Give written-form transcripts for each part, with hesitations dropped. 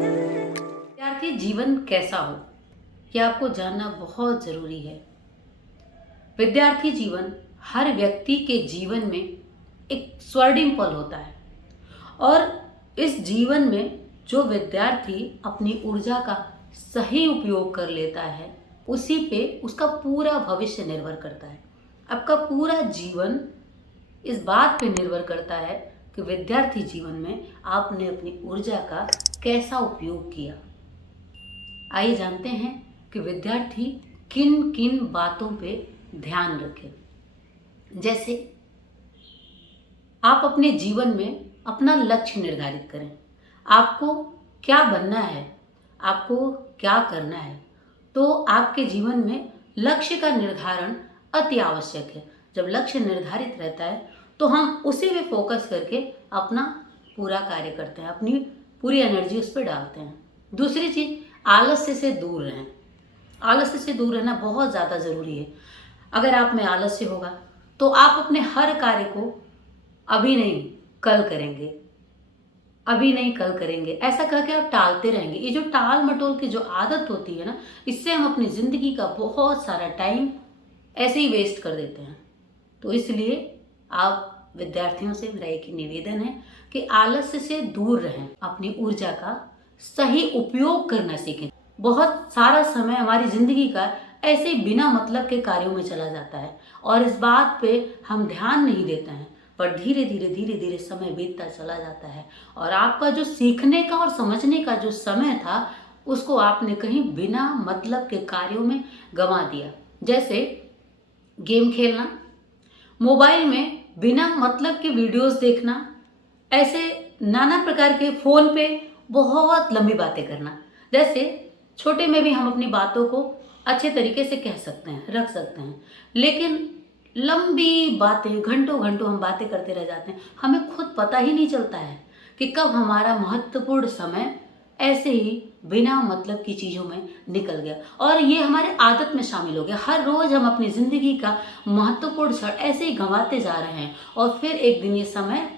विद्यार्थी जीवन कैसा हो, यह आपको जानना बहुत जरूरी है। विद्यार्थी जीवन हर व्यक्ति के जीवन में एक स्वर्णिम पल होता है और इस जीवन में जो विद्यार्थी अपनी ऊर्जा का सही उपयोग कर लेता है, उसी पे उसका पूरा भविष्य निर्भर करता है। आपका पूरा जीवन इस बात पे निर्भर करता है कि विद्यार्थी जीवन में आपने अपनी ऊर्जा का कैसा उपयोग किया। आइए जानते हैं कि विद्यार्थी किन किन बातों पे ध्यान रखें। जैसे आप अपने जीवन में अपना लक्ष्य निर्धारित करें। आपको क्या बनना है, आपको क्या करना है, तो आपके जीवन में लक्ष्य का निर्धारण अति आवश्यक है। जब लक्ष्य निर्धारित रहता है तो हम उसी पे फोकस करके अपना पूरा कार्य करते हैं, अपनी पूरी एनर्जी उस पर डालते हैं। दूसरी चीज, आलस्य से दूर रहें। आलस्य से दूर रहना बहुत ज़्यादा ज़रूरी है। अगर आप में आलस्य होगा तो आप अपने हर कार्य को अभी नहीं कल करेंगे, अभी नहीं कल करेंगे, ऐसा कह के आप टालते रहेंगे। ये जो टाल मटोल की जो आदत होती है ना, इससे हम अपनी ज़िंदगी का बहुत सारा टाइम ऐसे ही वेस्ट कर देते हैं। तो इसलिए आप विद्यार्थियों से मेरा एक ही निवेदन है कि आलस्य से दूर रहें, अपनी ऊर्जा का सही उपयोग करना सीखें। बहुत सारा समय हमारी ज़िंदगी का ऐसे बिना मतलब के कार्यों में चला जाता है और इस बात पे हम ध्यान नहीं देते हैं, पर धीरे धीरे समय बीतता चला जाता है और आपका जो सीखने का और समझने का जो समय था, उसको आपने कहीं बिना मतलब के कार्यों में गंवा दिया। जैसे गेम खेलना, मोबाइल में बिना मतलब के वीडियोस देखना, ऐसे नाना प्रकार के फ़ोन पे बहुत लंबी बातें करना। जैसे छोटे में भी हम अपनी बातों को अच्छे तरीके से कह सकते हैं, रख सकते हैं, लेकिन लंबी बातें घंटों घंटों हम बातें करते रह जाते हैं। हमें खुद पता ही नहीं चलता है कि कब हमारा महत्वपूर्ण समय ऐसे ही बिना मतलब की चीज़ों में निकल गया और ये हमारे आदत में शामिल हो गया। हर रोज़ हम अपनी ज़िंदगी का महत्वपूर्ण क्षण ऐसे ही गंवाते जा रहे हैं और फिर एक दिन ये समय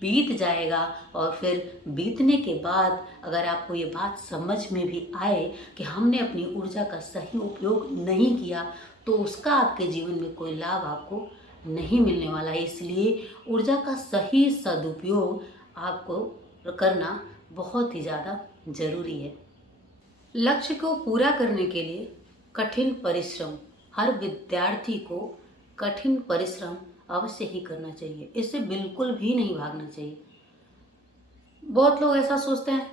बीत जाएगा और फिर बीतने के बाद अगर आपको ये बात समझ में भी आए कि हमने अपनी ऊर्जा का सही उपयोग नहीं किया, तो उसका आपके जीवन में कोई लाभ आपको नहीं मिलने वाला है। इसलिए ऊर्जा का सही सदुपयोग आपको करना बहुत ही ज़्यादा ज़रूरी है। लक्ष्य को पूरा करने के लिए कठिन परिश्रम, हर विद्यार्थी को कठिन परिश्रम अवश्य ही करना चाहिए। इससे बिल्कुल भी नहीं भागना चाहिए। बहुत लोग ऐसा सोचते हैं,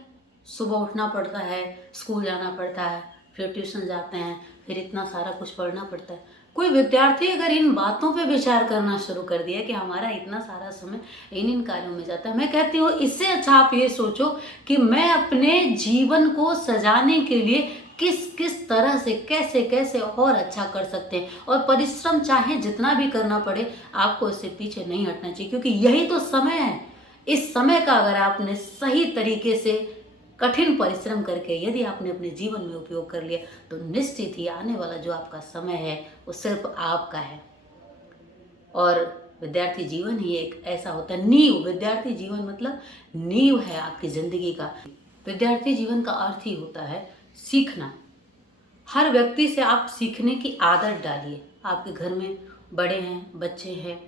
सुबह उठना पड़ता है, स्कूल जाना पड़ता है, फिर ट्यूशन जाते हैं, फिर इतना सारा कुछ पढ़ना पड़ता है। कोई विद्यार्थी अगर इन बातों पे विचार करना शुरू कर दिया कि हमारा इतना सारा समय इन कार्यों में जाता है, मैं कहती हूँ इससे अच्छा आप ये सोचो कि मैं अपने जीवन को सजाने के लिए किस किस तरह से कैसे कैसे और अच्छा कर सकते हैं। और परिश्रम चाहे जितना भी करना पड़े, आपको इससे पीछे नहीं हटना चाहिए, क्योंकि यही तो समय है। इस समय का अगर आपने सही तरीके से कठिन परिश्रम करके यदि आपने अपने जीवन में उपयोग कर लिया, तो निश्चित ही आने वाला जो आपका समय है वो सिर्फ आपका है। और विद्यार्थी जीवन ही एक ऐसा होता है, नींव। विद्यार्थी जीवन मतलब नींव है आपकी जिंदगी का। विद्यार्थी जीवन का अर्थ ही होता है सीखना। हर व्यक्ति से आप सीखने की आदत डालिए। आपके घर में बड़े हैं, बच्चे हैं,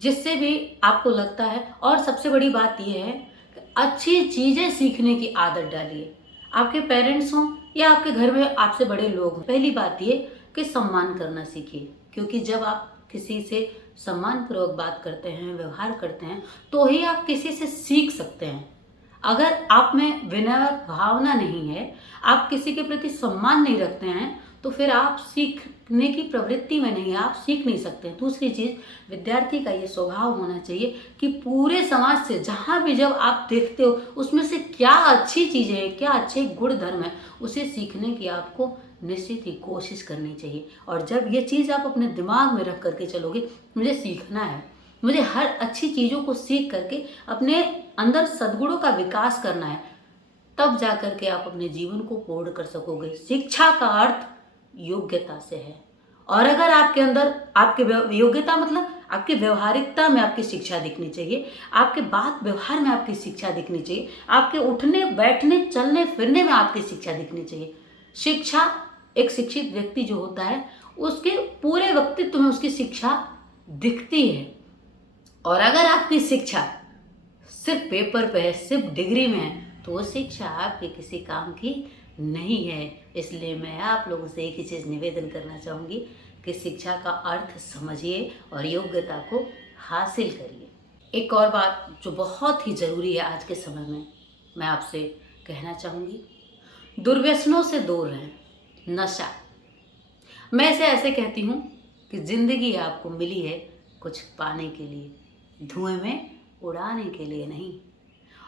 जिससे भी आपको लगता है। और सबसे बड़ी बात यह है कि अच्छी चीज़ें सीखने की आदत डालिए। आपके पेरेंट्स हों या आपके घर में आपसे बड़े लोग हों, पहली बात ये कि सम्मान करना सीखिए, क्योंकि जब आप किसी से सम्मानपूर्वक बात करते हैं, व्यवहार करते हैं, तो ही आप किसी से सीख सकते हैं। अगर आप में विनम्र भावना नहीं है, आप किसी के प्रति सम्मान नहीं रखते हैं, तो फिर आप सीखने की प्रवृत्ति में नहीं है, आप सीख नहीं सकते। दूसरी चीज़, विद्यार्थी का ये स्वभाव होना चाहिए कि पूरे समाज से जहाँ भी जब आप देखते हो उसमें से क्या अच्छी चीज़ें हैं, क्या अच्छे गुण धर्म है, उसे सीखने की आपको निश्चित ही कोशिश करनी चाहिए। और जब ये चीज़ आप अपने दिमाग में रख करके चलोगे, मुझे सीखना है, मुझे हर अच्छी चीज़ों को सीख करके अपने अंदर सद्गुणों का विकास करना है, तब जा करके आप अपने जीवन को पूर्ण कर सकोगे। शिक्षा का अर्थ योग्यता से है और अगर आपके अंदर आपके योग्यता मतलब आपकी व्यवहारिकता में आपकी शिक्षा दिखनी चाहिए, आपके बात व्यवहार में आपकी शिक्षा दिखनी चाहिए, आपके उठने बैठने चलने फिरने में आपकी शिक्षा दिखनी चाहिए। शिक्षा, एक शिक्षित व्यक्ति जो होता है उसके पूरे व्यक्तित्व में उसकी शिक्षा दिखती है। और अगर आपकी शिक्षा सिर्फ पेपर पे है, सिर्फ डिग्री में है, तो वो शिक्षा आपके किसी काम की नहीं है। इसलिए मैं आप लोगों से एक ही चीज़ निवेदन करना चाहूँगी कि शिक्षा का अर्थ समझिए और योग्यता को हासिल करिए। एक और बात जो बहुत ही ज़रूरी है आज के समय में, मैं आपसे कहना चाहूँगी, दुर्व्यसनों से दूर रहें। नशा, मैं इसे ऐसे कहती हूँ कि ज़िंदगी आपको मिली है कुछ पाने के लिए, धुएं में उड़ाने के लिए नहीं।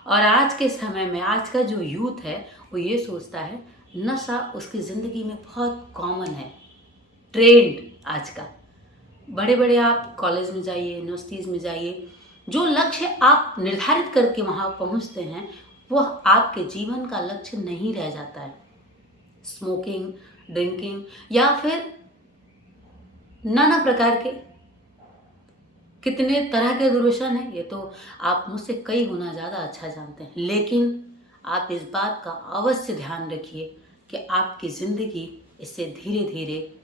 और आज के समय में आज का जो यूथ है वो ये सोचता है नशा उसकी ज़िंदगी में बहुत कॉमन है, ट्रेंड आज का। बड़े बड़े आप कॉलेज में जाइए, यूनिवर्सिटीज़ में जाइए, जो लक्ष्य आप निर्धारित करके वहाँ पहुँचते हैं वह आपके जीवन का लक्ष्य नहीं रह जाता है। स्मोकिंग, ड्रिंकिंग या फिर नाना प्रकार के कितने तरह के दुर्व्यसन हैं, ये तो आप मुझसे कई गुना ज़्यादा अच्छा जानते हैं। लेकिन आप इस बात का अवश्य ध्यान रखिए कि आपकी ज़िंदगी इससे धीरे धीरे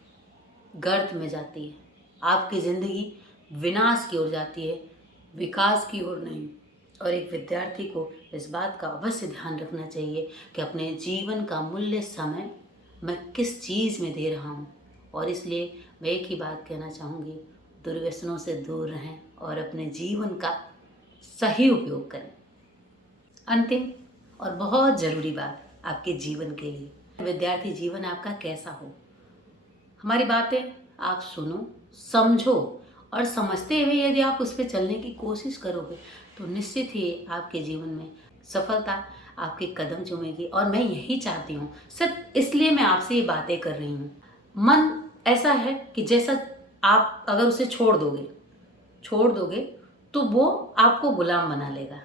गर्त में जाती है, आपकी ज़िंदगी विनाश की ओर जाती है, विकास की ओर नहीं। और एक विद्यार्थी को इस बात का अवश्य ध्यान रखना चाहिए कि अपने जीवन का मूल्य समय मैं किस चीज़ में दे रहा हूँ। और इसलिए मैं एक ही बात कहना चाहूँगी, दुर्व्यसनों से दूर रहें और अपने जीवन का सही उपयोग करें। अंतिम और बहुत ज़रूरी बात आपके जीवन के लिए, विद्यार्थी जीवन आपका कैसा हो, हमारी बातें आप सुनो, समझो और समझते हुए यदि आप उस पर चलने की कोशिश करोगे तो निश्चित ही आपके जीवन में सफलता आपके कदम चूमेगी। और मैं यही चाहती हूँ, सिर्फ इसलिए मैं आपसे ये बातें कर रही हूँ। मन ऐसा है कि जैसा आप अगर उसे छोड़ दोगे तो वो आपको गुलाम बना लेगा,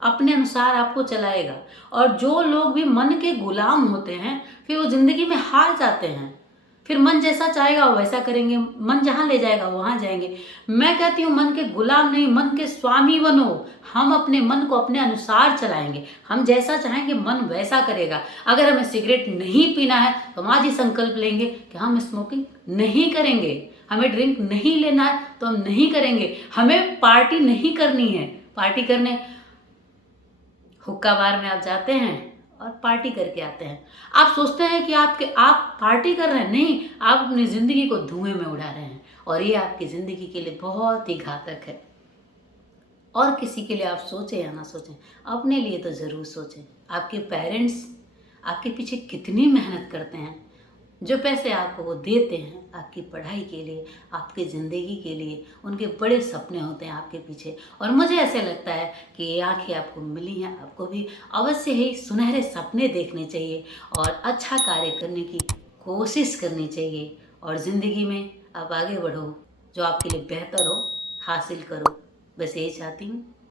अपने अनुसार आपको चलाएगा। और जो लोग भी मन के गुलाम होते हैं फिर वो ज़िंदगी में हार जाते हैं। फिर मन जैसा चाहेगा वो वैसा करेंगे, मन जहाँ ले जाएगा वहाँ जाएंगे। मैं कहती हूँ मन के गुलाम नहीं, मन के स्वामी बनो। हम अपने मन को अपने अनुसार चलाएंगे, हम जैसा चाहेंगे मन वैसा करेगा। अगर हमें सिगरेट नहीं पीना है तो हम आज ही संकल्प लेंगे कि हम स्मोकिंग नहीं करेंगे। हमें ड्रिंक नहीं लेना है तो हम नहीं करेंगे। हमें पार्टी नहीं करनी है, पार्टी करने हुक्का बार में आप जाते हैं और पार्टी करके आते हैं। आप सोचते हैं कि आप पार्टी कर रहे हैं, नहीं, आप अपनी ज़िंदगी को धुएं में उड़ा रहे हैं। और ये आपकी ज़िंदगी के लिए बहुत ही घातक है। और किसी के लिए आप सोचें या ना सोचें, अपने लिए तो ज़रूर सोचें। आपके पेरेंट्स आपके पीछे कितनी मेहनत करते हैं, जो पैसे आपको वो देते हैं आपकी पढ़ाई के लिए, आपकी ज़िंदगी के लिए, उनके बड़े सपने होते हैं आपके पीछे। और मुझे ऐसे लगता है कि ये आँखें आपको मिली हैं, आपको भी अवश्य ही सुनहरे सपने देखने चाहिए और अच्छा कार्य करने की कोशिश करनी चाहिए। और ज़िंदगी में आप आगे बढ़ो, जो आपके लिए बेहतर हो हासिल करो। बस यही चाहती हूँ।